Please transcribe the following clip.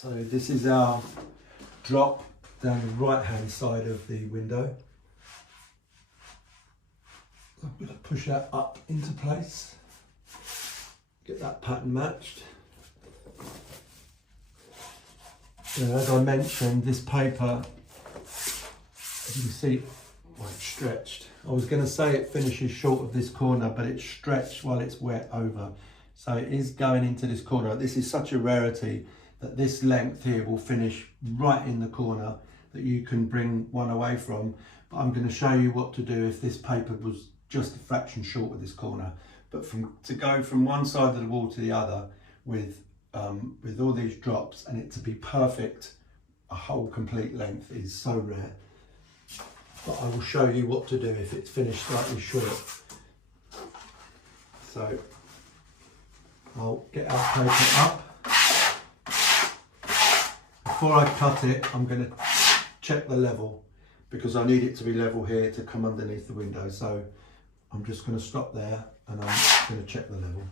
So this is our drop down the right hand side of the window. I'm going to push that up into place, get that pattern matched. Now, as I mentioned, this paper, as you can see, well, it's stretched. I was going to say it finishes short of this corner, but it's stretched while it's wet over. So it is going into this corner. This is such a rarity that this length here will finish right in the corner that you can bring one away from. But I'm going to show you what to do if this paper was just a fraction short of this corner. But to go from one side of the wall to the other with all these drops and it to be perfect, a whole complete length, is so rare. But I will show you what to do if it's finished slightly short. So I'll get our paper up. Before I cut it, I'm going to check the level because I need it to be level here to come underneath the window. So I'm just going to stop there and I'm going to check the level.